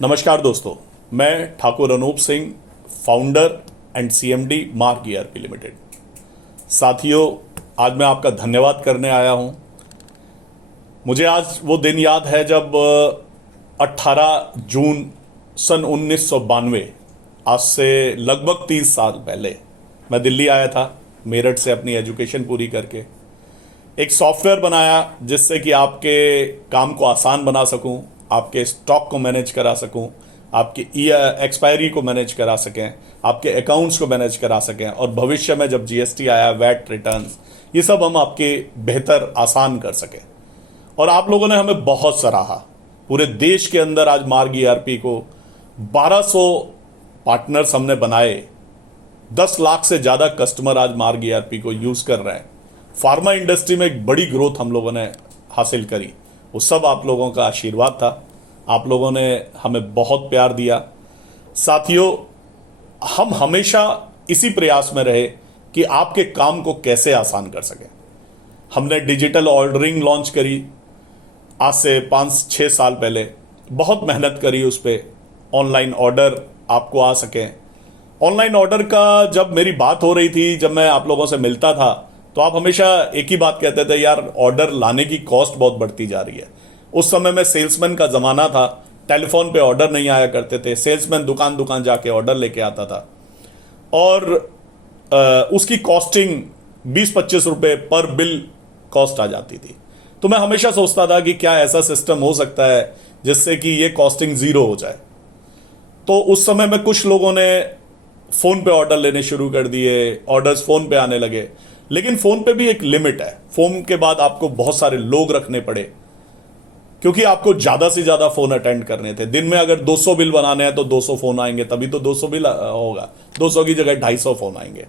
नमस्कार दोस्तों, मैं Thakur Anoop Singh, founder and CMD Mark ERP Limited. साथियों, आज मैं आपका धन्यवाद करने आया हूं। मुझे आज वो दिन याद है जब 18 जून सन 1992, आज से लगभग 30 साल पहले मैं दिल्ली आया था मेरठ से अपनी एजुकेशन पूरी करके। एक सॉफ्टवेयर बनाया जिससे कि आपके काम को आसान बना सकूं, आपके स्टॉक को मैनेज करा सकूं, आपकी एक्सपायरी को मैनेज करा सकें, आपके अकाउंट्स को मैनेज करा सकें, और भविष्य में जब जीएसटी आया, वैट रिटर्न्स, ये सब हम आपके बेहतर आसान कर सकें। और आप लोगों ने हमें बहुत सराहा। पूरे देश के अंदर आज मार्ग ईआरपी को 1200 पार्टनर्स हमने बनाए, 10 लाख से ज़्यादा कस्टमर आज मार्ग ईआरपी को यूज़ कर रहे हैं। फार्मा इंडस्ट्री में एक बड़ी ग्रोथ हम लोगों ने हासिल करी। वो सब आप लोगों का आशीर्वाद था। आप लोगों ने हमें बहुत प्यार दिया। साथियों, हम हमेशा इसी प्रयास में रहे कि आपके काम को कैसे आसान कर सकें। हमने डिजिटल ऑर्डरिंग लॉन्च करी आज से 5-6 साल पहले। बहुत मेहनत करी उस पर, ऑनलाइन ऑर्डर आपको आ सकें। ऑनलाइन ऑर्डर का जब मेरी बात हो रही थी, जब मैं आप लोगों से मिलता था, तो आप हमेशा एक ही बात कहते थे, यार ऑर्डर लाने की कॉस्ट बहुत बढ़ती जा रही है। उस समय में सेल्समैन का ज़माना था, टेलीफोन पे ऑर्डर नहीं आया करते थे। सेल्समैन दुकान दुकान जाके ऑर्डर लेके आता था और उसकी कॉस्टिंग 20-25 रुपये पर बिल कॉस्ट आ जाती थी। तो मैं हमेशा सोचता था कि क्या ऐसा सिस्टम हो सकता है जिससे कि ये कॉस्टिंग ज़ीरो हो जाए। तो उस समय में कुछ लोगों ने फ़ोन पे ऑर्डर लेने शुरू कर दिए, ऑर्डर्स फ़ोन पे आने लगे। लेकिन फ़ोन पे भी एक लिमिट है। फ़ोन के बाद आपको बहुत सारे लोग रखने पड़े, क्योंकि आपको ज़्यादा से ज़्यादा फ़ोन अटेंड करने थे। दिन में अगर 200 बिल बनाने हैं तो 200 फ़ोन आएंगे, तभी तो 200 बिल होगा। 200 की जगह 250 फ़ोन आएंगे,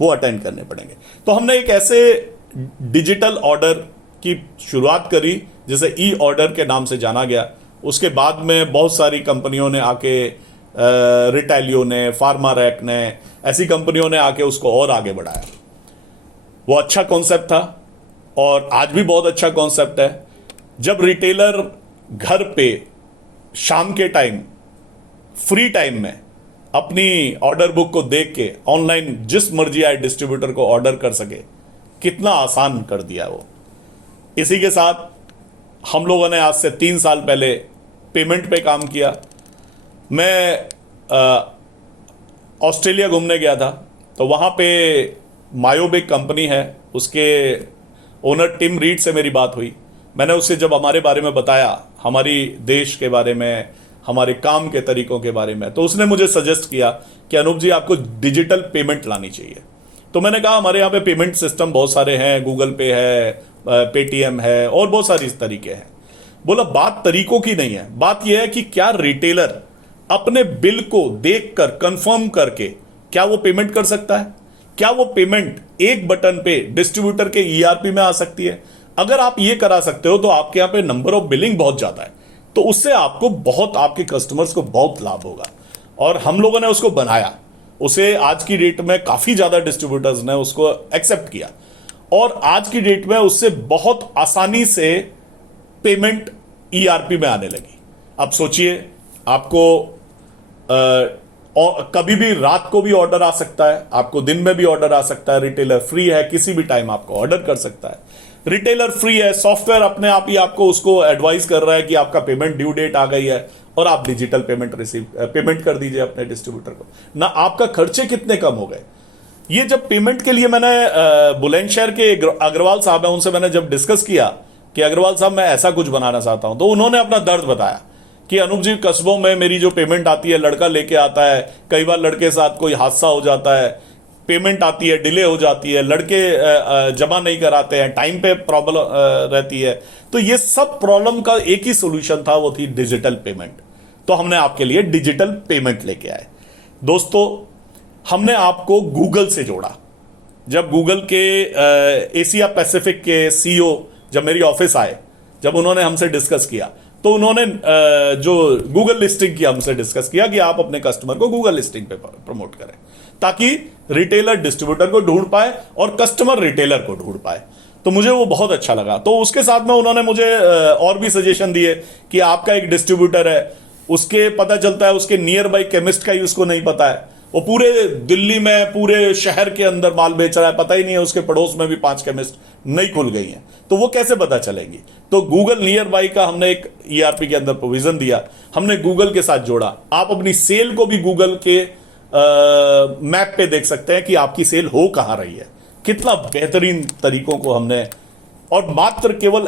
वो अटेंड करने पड़ेंगे। तो हमने एक ऐसे डिजिटल ऑर्डर की शुरुआत करी जिसे ई ऑर्डर के नाम से जाना गया। उसके बाद में बहुत सारी कंपनियों ने आके, रिटेलियो ने, फार्मारैक ने, ऐसी कंपनियों ने आके उसको और आगे बढ़ाया। वो अच्छा कॉन्सेप्ट था और आज भी बहुत अच्छा कॉन्सेप्ट है। जब रिटेलर घर पे शाम के टाइम, फ्री टाइम में अपनी ऑर्डर बुक को देख के ऑनलाइन जिस मर्जी आए डिस्ट्रीब्यूटर को ऑर्डर कर सके, कितना आसान कर दिया वो। इसी के साथ हम लोगों ने आज से 3 साल पहले पेमेंट पे काम किया। मैं ऑस्ट्रेलिया घूमने गया था, तो वहाँ पे मायोबिक कंपनी है, उसके ओनर टिम रीड से मेरी बात हुई। मैंने उससे जब हमारे बारे में बताया, हमारी देश के बारे में, हमारे काम के तरीकों के बारे में, तो उसने मुझे सजेस्ट किया कि अनूप जी, आपको डिजिटल पेमेंट लानी चाहिए। तो मैंने कहा हमारे यहाँ पे पेमेंट सिस्टम बहुत सारे हैं, गूगल पे है, पेटीएम है और बहुत सारी इस तरीके हैं। बोला बात तरीकों की नहीं है, बात यह है कि क्या रिटेलर अपने बिल को देखकर कंफर्म करके क्या वो पेमेंट कर सकता है? क्या वो पेमेंट एक बटन पे डिस्ट्रीब्यूटर के ईआरपी में आ सकती है? अगर आप ये करा सकते हो तो आपके यहाँ पे नंबर ऑफ बिलिंग बहुत ज़्यादा है, तो उससे आपको बहुत, आपके कस्टमर्स को बहुत लाभ होगा। और हम लोगों ने उसको बनाया। उसे आज की डेट में काफ़ी ज़्यादा डिस्ट्रीब्यूटर्स ने उसको एक्सेप्ट किया और आज की डेट में उससे बहुत आसानी से पेमेंट ईआरपी में आने लगी। अब सोचिए, आपको और कभी भी रात को भी ऑर्डर आ सकता है, आपको दिन में भी ऑर्डर आ सकता है। रिटेलर फ्री है, किसी भी टाइम आपको ऑर्डर कर सकता है। रिटेलर फ्री है, सॉफ्टवेयर अपने आप ही आपको उसको एडवाइस कर रहा है कि आपका पेमेंट ड्यू डेट आ गई है, और आप डिजिटल पेमेंट कर दीजिए अपने डिस्ट्रीब्यूटर को ना। आपका खर्चे कितने कम हो गए। ये जब पेमेंट के लिए मैंने बुलंदशहर के अग्रवाल साहब हैं, उनसे मैंने जब डिस्कस किया कि अग्रवाल साहब मैं ऐसा कुछ बनाना चाहता हूं, तो उन्होंने अपना दर्द बताया कि अनूप जी, कस्बों में मेरी जो पेमेंट आती है, लड़का लेके आता है, कई बार लड़के के साथ कोई हादसा हो जाता है, पेमेंट आती है, डिले हो जाती है, लड़के जमा नहीं कराते हैं, टाइम पे प्रॉब्लम रहती है। तो ये सब प्रॉब्लम का एक ही सोल्यूशन था, वो थी डिजिटल पेमेंट। तो हमने आपके लिए डिजिटल पेमेंट लेके आए। दोस्तों, हमने आपको गूगल से जोड़ा। जब गूगल के एशिया पैसिफिक के सीईओ जब मेरी ऑफिस आए, जब उन्होंने हमसे डिस्कस किया, तो उन्होंने जो गूगल लिस्टिंग की हमसे डिस्कस किया कि आप अपने कस्टमर को गूगल लिस्टिंग पे प्रमोट करें, ताकि रिटेलर डिस्ट्रीब्यूटर को ढूंढ पाए और कस्टमर रिटेलर को ढूंढ पाए। तो मुझे वो बहुत अच्छा लगा। तो उसके साथ में उन्होंने मुझे और भी सजेशन दिए कि आपका एक डिस्ट्रीब्यूटर है, उसके पता चलता है उसके नियर बाई केमिस्ट का ही उसको नहीं पता है, वो पूरे दिल्ली में पूरे शहर के अंदर माल बेच रहा है, पता ही नहीं है उसके पड़ोस में भी 5 केमिस्ट नहीं खुल गई हैं, तो वो कैसे पता चलेंगी? तो गूगल नियर बाई का हमने एक ईआरपी के अंदर प्रोविजन दिया, हमने गूगल के साथ जोड़ा। आप अपनी सेल को भी गूगल के मैप पे देख सकते हैं कि आपकी सेल हो कहां रही है। कितना बेहतरीन तरीकों को हमने, और मात्र केवल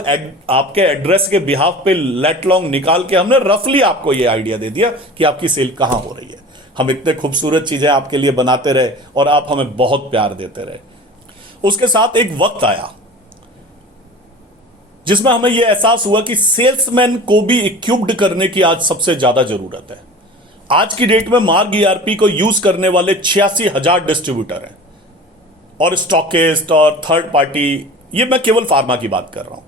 आपके एड्रेस के बिहाफ पे लेट लॉन्ग निकाल के हमने रफली आपको ये आइडिया दे दिया कि आपकी सेल कहां हो रही है। हम इतने खूबसूरत चीजें आपके लिए बनाते रहे और आप हमें बहुत प्यार देते रहे। उसके साथ एक वक्त आया जिसमें हमें यह एहसास हुआ कि सेल्समैन को भी इक्विप्ड करने की आज सबसे ज्यादा जरूरत है। आज की डेट में मार्ग ईआरपी को यूज करने वाले 86,000 डिस्ट्रीब्यूटर हैं और स्टॉकिस्ट और थर्ड पार्टी, ये मैं केवल फार्मा की बात कर रहा हूं,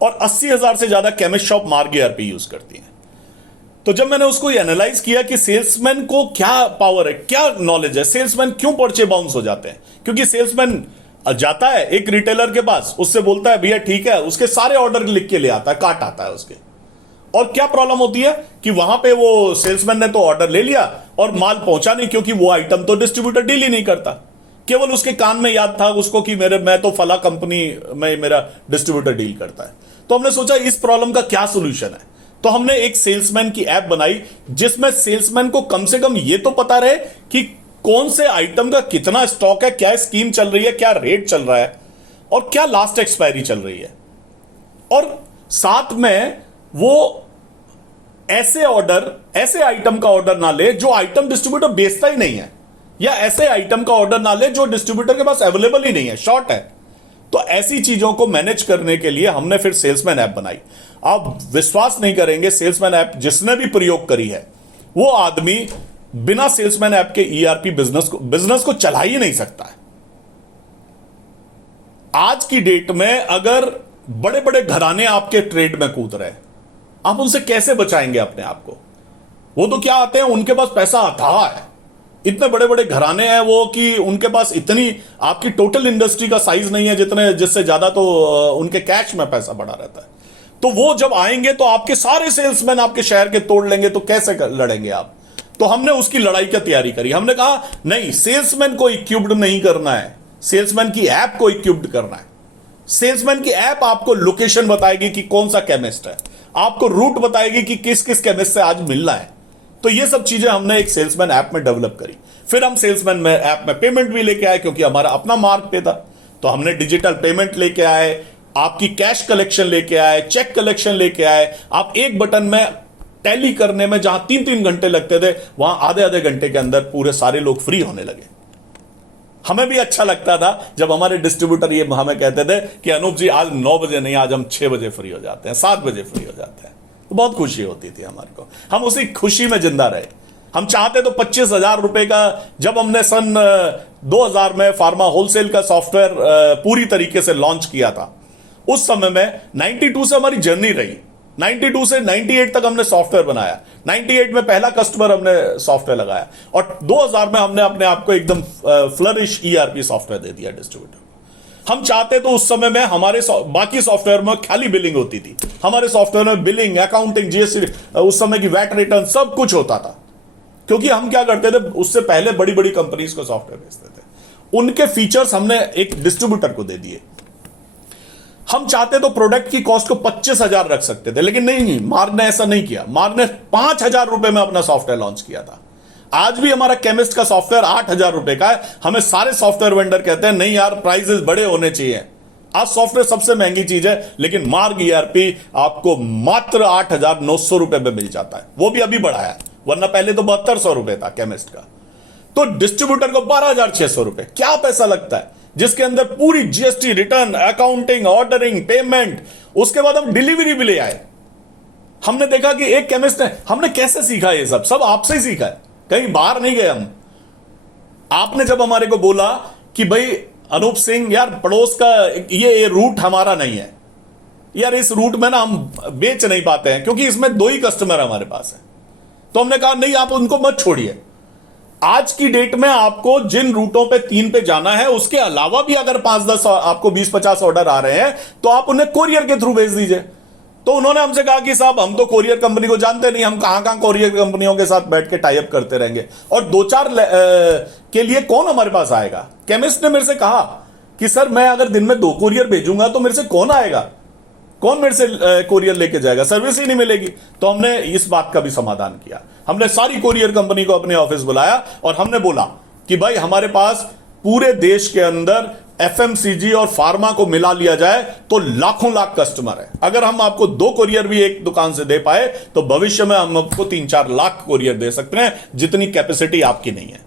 और 80,000 से ज्यादा केमिस्ट शॉप मार्ग ईआरपी यूज करती हैं। तो जब मैंने उसको एनालाइज किया कि सेल्समैन को क्या पावर है, क्या नॉलेज है, सेल्समैन क्यों पर्चे बाउंस हो जाते हैं, क्योंकि सेल्समैन जाता है एक रिटेलर के पास, उससे बोलता है भैया ठीक है, उसके सारे ऑर्डर लिख के ले आता है, काट आता है उसके, और क्या प्रॉब्लम होती है कि वहां पे वो सेल्समैन ने तो ऑर्डर ले लिया और माल पहुंचा नहीं, क्योंकि वो आइटम तो डिस्ट्रीब्यूटर डील ही नहीं करता। केवल उसके कान में याद था उसको कि मैं तो फला कंपनी में मेरा डिस्ट्रीब्यूटर डील करता है। तो हमने सोचा इस प्रॉब्लम का क्या सोल्यूशन है, तो हमने एक सेल्समैन की ऐप बनाई जिसमें सेल्समैन को कम से कम यह तो पता रहे कि कौन से आइटम का कितना स्टॉक है, क्या स्कीम चल रही है, क्या रेट चल रहा है और क्या लास्ट एक्सपायरी चल रही है। और साथ में वो ऐसे आइटम का ऑर्डर ना ले जो आइटम डिस्ट्रीब्यूटर बेचता ही नहीं है, या ऐसे आइटम का ऑर्डर ना ले जो डिस्ट्रीब्यूटर के पास अवेलेबल ही नहीं है, शॉर्ट है। तो ऐसी चीजों को मैनेज करने के लिए हमने फिर सेल्समैन ऐप बनाई। आप विश्वास नहीं करेंगे, सेल्समैन ऐप जिसने भी प्रयोग करी है वो आदमी बिना सेल्समैन ऐप के ईआरपी बिजनेस को चला ही नहीं सकता है। आज की डेट में अगर बड़े बड़े घराने आपके ट्रेड में कूद रहे, आप उनसे कैसे बचाएंगे अपने आप को? वो तो क्या आते हैं, उनके पास पैसा अथाह है, इतने बड़े बड़े घराने हैं वो कि उनके पास इतनी आपकी टोटल इंडस्ट्री का साइज नहीं है जिससे ज्यादा तो उनके कैश में पैसा बढ़ा रहता है। तो वो जब आएंगे तो आपके सारे सेल्समैन आपके शहर के तोड़ लेंगे, तो कैसे लड़ेंगे आप? तो हमने उसकी लड़ाई की तैयारी करी। हमने कहा नहीं, सेल्समैन को इक्विप्ड नहीं करना है, सेल्समैन की ऐप को इक्विप्ड करना है। सेल्समैन की ऐप आपको लोकेशन बताएगी कि कौन सा केमिस्ट है, आपको रूट बताएगी कि किस किस केमिस्ट से आज मिलना है। तो ये सब चीजें हमने एक सेल्समैन ऐप में डेवलप करी। फिर हम सेल्समैन में ऐप में पेमेंट भी लेके आए, क्योंकि हमारा अपना मार्क पे था, तो हमने डिजिटल पेमेंट लेके आए, आपकी कैश कलेक्शन लेके आए, चेक कलेक्शन लेके आए। आप एक बटन में टैली करने में जहां 3-3 घंटे लगते थे, वहां आधे घंटे के अंदर पूरे सारे लोग फ्री होने लगे। हमें भी अच्छा लगता था जब हमारे डिस्ट्रीब्यूटर ये हमें कहते थे कि अनूप जी आज 9 बजे नहीं, आज हम 6 बजे फ्री हो जाते हैं, 7 बजे फ्री हो जाते हैं। तो बहुत खुशी होती थी हमारे को, हम उसी खुशी में जिंदा रहे। हम चाहते तो 25,000 रुपए का, जब हमने सन 2000 में फार्मा होलसेल का सॉफ्टवेयर पूरी तरीके से लॉन्च किया था, उस समय में 92 से हमारी जर्नी रही। 92 से 98 तक हमने सॉफ्टवेयर बनाया। 98 में पहला कस्टमर हमने सॉफ्टवेयर लगाया, और 2000 में हमने अपने आप को एकदम फ्लरिश ईआरपी सॉफ्टवेयर दे दिया डिस्ट्रीब्यूटर। हम चाहते तो उस समय में हमारे बाकी सॉफ्टवेयर में खाली बिलिंग होती थी, हमारे सॉफ्टवेयर में बिलिंग, अकाउंटिंग, जीएसटी, उस समय की वैट रिटर्न सब कुछ होता था। क्योंकि हम क्या करते थे, उससे पहले बड़ी बड़ी कंपनीज को सॉफ्टवेयर बेचते थे, उनके फीचर्स हमने एक डिस्ट्रीब्यूटर को दे दिए। हम चाहते तो प्रोडक्ट की कॉस्ट को 25,000 रख सकते थे, लेकिन नहीं, मार्ग ने ऐसा नहीं किया। मार्ग ने 5,000 रुपए में अपना सॉफ्टवेयर लॉन्च किया था। आज भी हमारा केमिस्ट का सॉफ्टवेयर 8,000 रुपए का है। हमें सारे सॉफ्टवेयर वेंडर कहते हैं नहीं यार, प्राइसेस बड़े होने चाहिए, आज सॉफ्टवेयर सबसे महंगी चीज है, लेकिन मार्ग ईआरपी आपको मात्र 8,900 रुपए में मिल जाता है। वो भी अभी बढ़ाया, वरना पहले तो 7200 रुपए था केमिस्ट का। तो डिस्ट्रीब्यूटर को 12,600 रुपए। क्या पैसा लगता है, जिसके अंदर पूरी GST, return, accounting, ordering, payment, उसके बाद हम डिलीवरी भी ले आए। हमने देखा कि एक केमिस्ट ने, हमने कैसे सीखा ये सब आपसे ही सीखा है, कहीं बाहर नहीं गए हम। आपने जब हमारे को बोला कि भाई अनूप सिंह यार, पड़ोस का ये रूट हमारा नहीं है यार, इस रूट में ना हम बेच नहीं पाते हैं क्योंकि इसमें 2 ही कस्टमर हमारे पास है, तो हमने कहा नहीं, आप उनको मत छोड़िए। आज की डेट में आपको जिन रूटों पे 3 पे जाना है, उसके अलावा भी अगर 5-10 आपको 20-50 ऑर्डर आ रहे हैं, तो आप उन्हें कोरियर के थ्रू भेज दीजिए। तो उन्होंने हमसे कहा कि साहब हम तो कोरियर कंपनी को जानते नहीं, हम कहां कहां कोरियर कंपनियों के साथ बैठ के टाई अप करते रहेंगे, और दो चार के लिए कौन हमारे पास आएगा। केमिस्ट ने मेरे से कहा कि सर मैं अगर दिन में 2 कोरियर भेजूंगा तो मेरे से कौन आएगा, कौन मेरे से कोरियर लेके जाएगा, सर्विस ही नहीं मिलेगी। तो हमने इस बात का भी समाधान किया। हमने सारी कोरियर कंपनी को अपने ऑफिस बुलाया और हमने बोला कि भाई हमारे पास पूरे देश के अंदर एफएमसीजी और फार्मा को मिला लिया जाए तो लाखों लाख कस्टमर है। अगर हम आपको 2 कोरियर भी एक दुकान से दे पाए तो भविष्य में हम आपको 3-4 लाख कोरियर दे सकते हैं, जितनी कैपेसिटी आपकी नहीं है।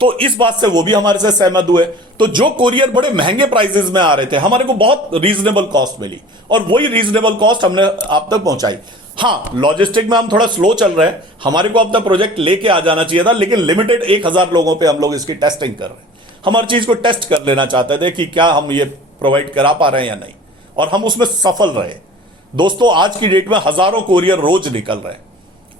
तो इस बात से वो भी हमारे से सहमत हुए। तो जो कोरियर बड़े महंगे प्राइसेस में आ रहे थे, हमारे को बहुत रीजनेबल कॉस्ट मिली और वही रीजनेबल कॉस्ट हमने आप तक पहुंचाई। हाँ, लॉजिस्टिक में हम थोड़ा स्लो चल रहे हैं, हमारे को अब तक प्रोजेक्ट लेके आ जाना चाहिए था, लेकिन लिमिटेड 1000 लोगों पे हम लोग इसकी टेस्टिंग कर रहे हैं। हम हर चीज को टेस्ट कर लेना चाहते थे कि क्या हम ये प्रोवाइड करा पा रहे हैं या नहीं, और हम उसमें सफल रहे। दोस्तों, आज की डेट में हजारों कोरियर रोज निकल रहे हैं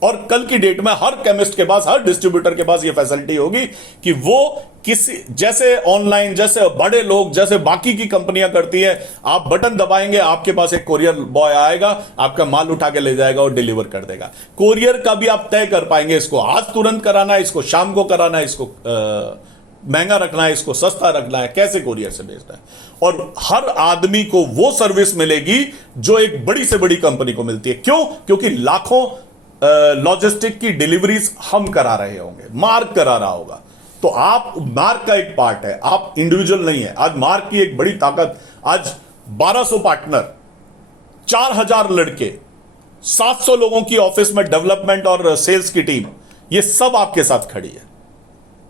और कल की डेट में हर केमिस्ट के पास, हर डिस्ट्रीब्यूटर के पास ये फैसिलिटी होगी कि वो किसी जैसे ऑनलाइन, जैसे बड़े लोग, जैसे बाकी की कंपनियां करती है, आप बटन दबाएंगे, आपके पास एक कोरियर बॉय आएगा, आपका माल उठा के ले जाएगा और डिलीवर कर देगा। कोरियर का भी आप तय कर पाएंगे, इसको आज तुरंत कराना है, इसको शाम को कराना है, इसको महंगा रखना है, इसको सस्ता रखना है, कैसे कोरियर से भेजना है। और हर आदमी को वो सर्विस मिलेगी जो एक बड़ी से बड़ी कंपनी को मिलती है। क्यों? क्योंकि लाखों लॉजिस्टिक की डिलीवरीज हम करा रहे होंगे, मार्क करा रहा होगा। तो आप मार्क का एक पार्ट है, आप इंडिविजुअल नहीं है। आज मार्क की एक बड़ी ताकत, आज 1200 पार्टनर, 4000 लड़के, 700 लोगों की ऑफिस में डेवलपमेंट और सेल्स की टीम, ये सब आपके साथ खड़ी है।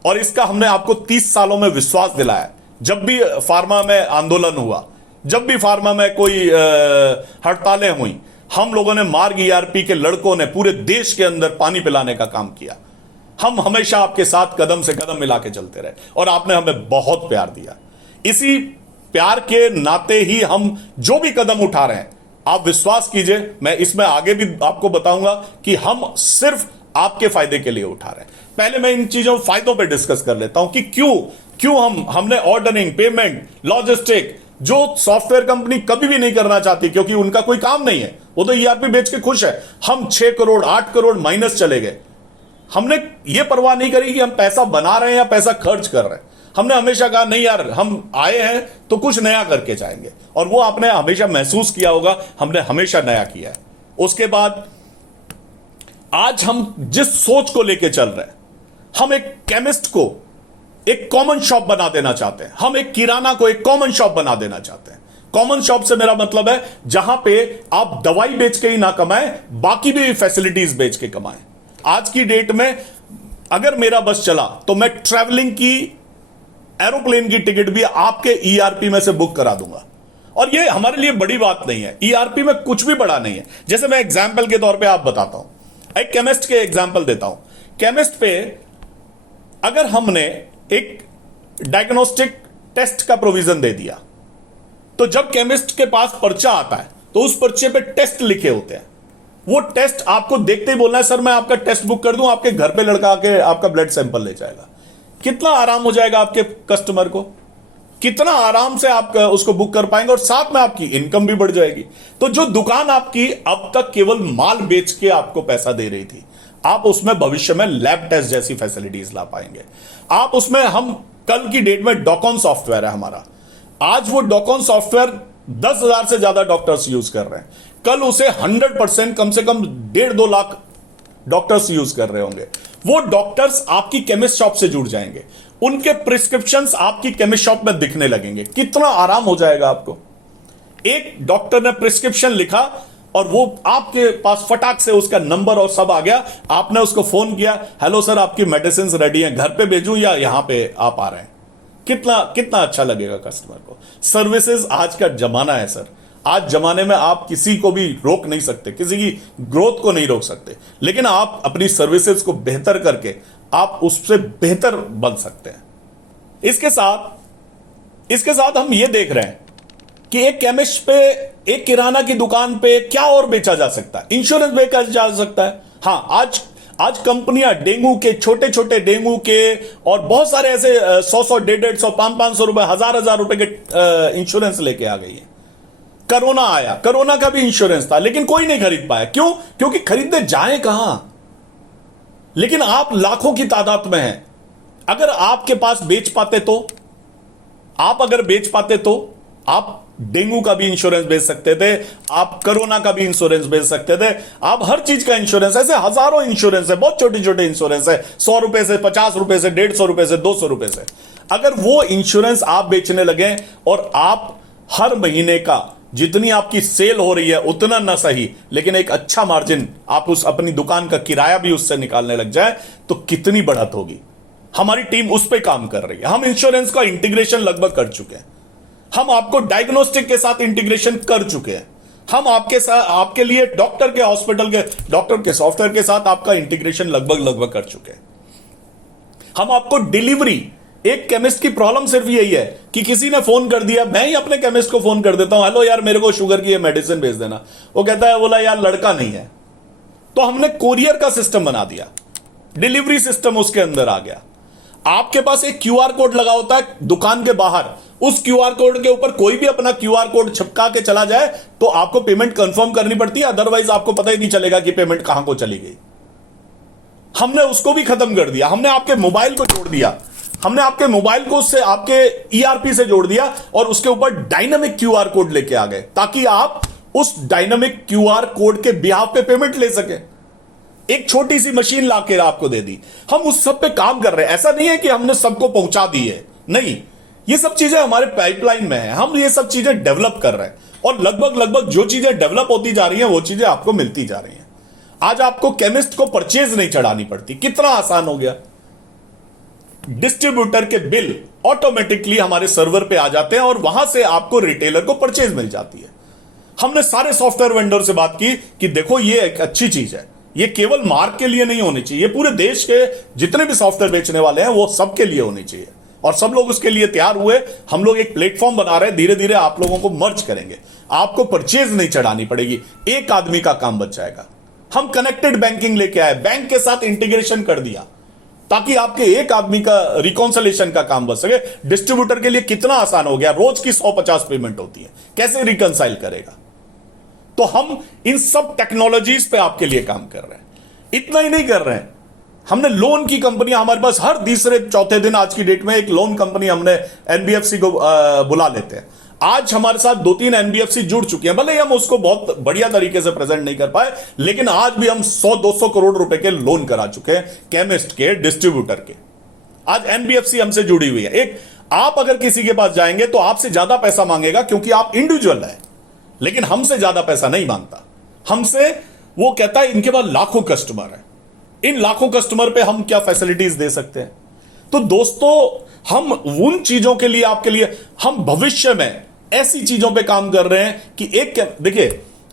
और इसका हमने आपको 30 सालों में विश्वास दिलाया। जब भी फार्मा में आंदोलन हुआ, जब भी फार्मा में कोई हड़तालें हुई, हम लोगों ने मार्ग ईआरपी के लड़कों ने पूरे देश के अंदर पानी पिलाने का काम किया। हम हमेशा आपके साथ कदम से कदम मिला के चलते रहे और आपने हमें बहुत प्यार दिया। इसी प्यार के नाते ही हम जो भी कदम उठा रहे हैं, आप विश्वास कीजिए, मैं इसमें आगे भी आपको बताऊंगा कि हम सिर्फ आपके फायदे के लिए उठा रहे हैं। पहले मैं इन चीजों फायदों पे डिस्कस कर लेता हूं कि क्यों हमने ऑर्डरिंग, पेमेंट, लॉजिस्टिक, जो सॉफ्टवेयर कंपनी कभी भी नहीं करना चाहती, क्योंकि उनका कोई काम नहीं है, वो तो ईआरपी बेच के खुश है। हम 6 करोड़ 8 करोड़ माइनस चले गए, हमने ये परवाह नहीं करी कि हम पैसा बना रहे हैं या पैसा खर्च कर रहे हैं। हमने हमेशा कहा नहीं यार, हम आए हैं तो कुछ नया करके जाएंगे, और वो आपने हमेशा महसूस किया होगा, हमने हमेशा नया किया है। उसके बाद आज हम जिस सोच को लेके चल रहे हैं, हम एक केमिस्ट को एक कॉमन शॉप बना देना चाहते हैं, हम एक किराना को एक कॉमन शॉप बना देना चाहते हैं। कॉमन शॉप से मेरा मतलब है जहां पे आप दवाई बेच के ही ना कमाएं, बाकी भी फैसिलिटीज बेच के कमाएं। आज की डेट में अगर मेरा बस चला तो मैं ट्रैवलिंग की, एरोप्लेन की टिकट भी आपके ईआरपी में से बुक करा दूंगा। और ये हमारे लिए बड़ी बात नहीं है, ईआरपी में कुछ भी बड़ा नहीं है। जैसे मैं एग्जाम्पल के तौर पे आप बताता हूं, एक केमिस्ट के एग्जाम्पल देता हूं। केमिस्ट पे अगर हमने एक डायग्नोस्टिक टेस्ट का प्रोविजन दे दिया, तो जब केमिस्ट के पास पर्चा आता है तो उस पर्चे पे टेस्ट लिखे होते हैं। वो टेस्ट आपको देखते ही बोलना है सर मैं आपका टेस्ट बुक कर दूं, आपके घर पे लड़का आके आपका ब्लड सैंपल ले जाएगा। कितना आराम हो जाएगा आपके कस्टमर को, कितना आराम से आप उसको बुक कर पाएंगे, और साथ में आपकी इनकम भी बढ़ जाएगी। तो जो दुकान आपकी अब तक केवल माल बेच के आपको पैसा दे रही थी, आप उसमें भविष्य में लैब टेस्ट जैसी फैसिलिटीज ला पाएंगे। आप उसमें, हम कल की डेट में डॉकॉन सॉफ्टवेयर है हमारा, आज वो डॉकॉन सॉफ्टवेयर 10,000 से ज्यादा डॉक्टर्स यूज कर रहे हैं। कल उसे 100% कम से कम 1.5-2 लाख डॉक्टर्स यूज कर रहे होंगे। वो डॉक्टर्स आपकी केमिस्ट शॉप से जुड़ जाएंगे, उनके प्रिस्क्रिप्शंस आपकी केमिस्ट शॉप में दिखने लगेंगे। कितना आराम हो जाएगा आपको। एक डॉक्टर ने प्रिस्क्रिप्शन लिखा और वो आपके पास फटाक से उसका नंबर और सब आ गया, आपने उसको फोन किया, हेलो सर आपकी मेडिसिन रेडी हैं, घर पे भेजूं या यहां पे आप आ रहे हैं। कितना अच्छा लगेगा कस्टमर को। सर्विसेज आज का जमाना है सर, आज जमाने में आप किसी को भी रोक नहीं सकते, किसी की ग्रोथ को नहीं रोक सकते, लेकिन आप अपनी सर्विसेज को बेहतर करके आप उससे बेहतर बन सकते हैं। इसके साथ हम ये देख रहे हैं कि एक केमिस्ट पे, एक किराना की दुकान पे क्या और बेचा जा सकता है। इंश्योरेंस बेचा जा सकता है। हाँ, आज कंपनियां डेंगू के, छोटे छोटे डेंगू के और बहुत सारे ऐसे 100-100, 150-150, 500 रुपए, 1000 रुपए के इंश्योरेंस लेके आ गई है। कोरोना आया, कोरोना का भी इंश्योरेंस था, लेकिन कोई नहीं खरीद पाया। क्यों? क्योंकि खरीदने जाए कहां। लेकिन आप लाखों की तादाद में हैं। अगर आपके पास बेच पाते तो, आप अगर बेच पाते तो आप डेंगू का भी इंश्योरेंस बेच सकते थे, आप कोरोना का भी इंश्योरेंस बेच सकते थे, आप हर चीज का इंश्योरेंस, ऐसे हजारों इंश्योरेंस है, बहुत छोटे छोटे इंश्योरेंस है, 100 रुपए से, 50 रुपए से, 150 रुपए से, 200 रुपए से। अगर वो इंश्योरेंस आप बेचने लगे और आप हर महीने का जितनी आपकी सेल हो रही है उतना ना सही, लेकिन एक अच्छा मार्जिन आप उस अपनी दुकान का किराया भी उससे निकालने लग जाए, तो कितनी बढ़त होगी। हमारी टीम उस पर काम कर रही है। हम इंश्योरेंस का इंटीग्रेशन लगभग कर चुके हैं, हम आपको डायग्नोस्टिक के साथ इंटीग्रेशन कर चुके हैं, हम आपके साथ, आपके लिए डॉक्टर के, हॉस्पिटल के डॉक्टर के सॉफ्टवेयर के साथ आपका इंटीग्रेशन लगभग कर चुके हैं। हम आपको डिलीवरी, एक केमिस्ट की प्रॉब्लम सिर्फ यही है कि किसी ने फोन कर दिया, मैं ही अपने केमिस्ट को फोन कर देता हूं, हेलो यार मेरे को शुगर की ये मेडिसिन भेज देना। वो कहता है, बोला यार लड़का नहीं है, तो हमने कोरियर का सिस्टम बना दिया, डिलीवरी सिस्टम उसके अंदर आ गया। आपके पास एक क्यूआर कोड लगा होता है दुकान के बाहर, उस क्यूआर कोड के ऊपर कोई भी अपना क्यूआर कोड चिपका के चला जाए तो आपको पेमेंट कंफर्म करनी पड़ती है, अदरवाइज आपको पता ही नहीं चलेगा कि पेमेंट कहां को चली गई। हमने उसको भी खत्म कर दिया, हमने आपके मोबाइल को जोड़ दिया, हमने आपके मोबाइल को उससे आपके ईआरपी से जोड़ दिया और उसके ऊपर डायनामिक क्यूआर कोड लेके आ गए, ताकि आप उस डायनामिक क्यूआर कोड के बिहाफ पे पेमेंट ले सके। एक छोटी सी मशीन लाके आपको दे दी। हम उस सब पे काम कर रहे हैं, ऐसा नहीं है कि हमने सबको पहुंचा दी है, नहीं, ये सब चीजें हमारे पाइपलाइन में है, हम ये सब चीजें डेवलप कर रहे हैं और लगभग जो चीजें डेवलप होती जा रही हैं वो चीजें आपको मिलती जा रही हैं। आज आपको केमिस्ट को परचेज नहीं चढ़ानी पड़ती, कितना आसान हो गया। डिस्ट्रीब्यूटर के बिल ऑटोमेटिकली हमारे सर्वर पे आ जाते हैं और वहां से आपको रिटेलर को परचेज मिल जाती है। हमने सारे सॉफ्टवेयर वेंडर से बात की कि देखो ये एक अच्छी चीज है, ये केवल मार्क के लिए नहीं होनी चाहिए, ये पूरे देश के जितने भी सॉफ्टवेयर बेचने वाले हैं वो सबके लिए होनी चाहिए, और सब लोग उसके लिए तैयार हुए। हम लोग एक प्लेटफॉर्म बना रहे हैं, धीरे धीरे आप लोगों को मर्ज करेंगे, आपको परचेज नहीं चढ़ानी पड़ेगी, एक आदमी का काम बच जाएगा। हम कनेक्टेड बैंकिंग लेके आए, बैंक के साथ इंटीग्रेशन कर दिया ताकि आपके एक आदमी का रिकॉन्सिलेशन का काम बच सके। डिस्ट्रीब्यूटर के लिए कितना आसान हो गया, रोज की 150 पेमेंट होती है, कैसे रिकंसाइल करेगा। तो हम इन सब टेक्नोलॉजीज पे आपके लिए काम कर रहे हैं। इतना ही नहीं कर रहे हैं, हमने लोन की कंपनियां हमारे पास हर तीसरे चौथे दिन, आज की डेट में एक लोन कंपनी हमने एनबीएफसी को बुला लेते हैं। आज हमारे साथ 2-3 एनबीएफसी जुड़ चुकी हैं, भले ही हम उसको बहुत बढ़िया तरीके से प्रेजेंट नहीं कर पाए, लेकिन आज भी हम 100-200 करोड़ रुपए के लोन करा चुके हैं केमिस्ट के, डिस्ट्रीब्यूटर के। आज एनबीएफसी हमसे जुड़ी हुई है। एक आप अगर किसी के पास जाएंगे तो आपसे ज्यादा पैसा मांगेगा क्योंकि आप इंडिविजुअल है, लेकिन हमसे ज्यादा पैसा नहीं मांगता। हमसे वो कहता है इनके पास लाखों कस्टमर है, इन लाखों कस्टमर पे हम क्या फैसिलिटीज दे सकते हैं। तो दोस्तों, हम उन चीजों के लिए, आपके लिए, हम भविष्य में ऐसी चीजों पे काम कर रहे हैं कि एक, देखिए,